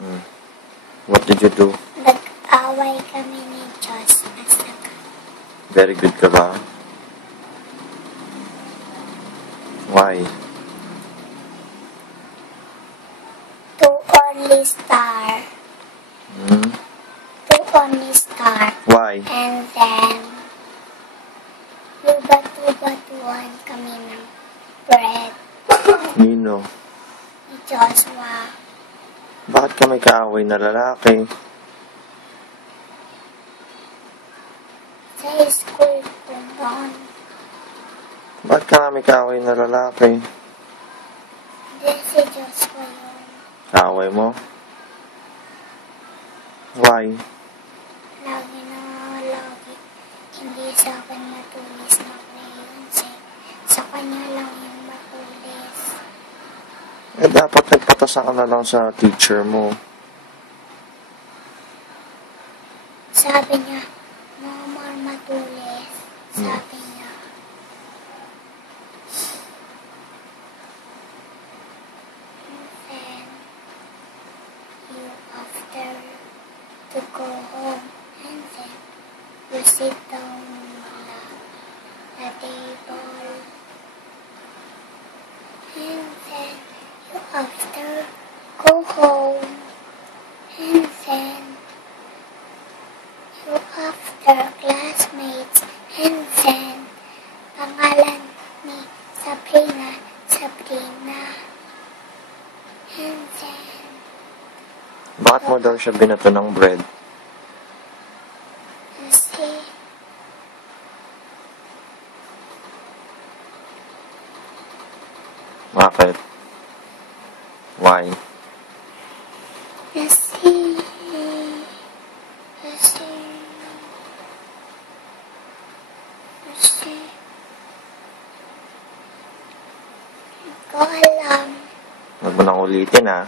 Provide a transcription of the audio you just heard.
Hmm. What did you do? Nag-away kami ni Diyos. Very good ka ba? Why? To only star. Hmm? To only star. Why? And then, lubat-lubatuan kami ng bread Nino? ni Joshua. Bakit ka may kaaway na lalaki? Sa school ko noon. Bakit ka may kaaway na lalaki? Hindi si Joshua yun. Kaaway mo? Why? Lagi. Hindi sa akin matulis na crayons eh. Sa kanya lang yung matulis. Eh, dapat nagpatasa ka na lang sa teacher mo. Sabi niya, no more matulis. Sabi niya. And then, you after to go home. And then, you sit down at the table. And then, you after go home. And then, you after classmates. And then, pangalan ni Sabrina. And then, Bakit mo daw siya binato ng bread? kasi, Bakit? Why? kasi, hindi ko alam. Huwag mo nang ulitin, ha?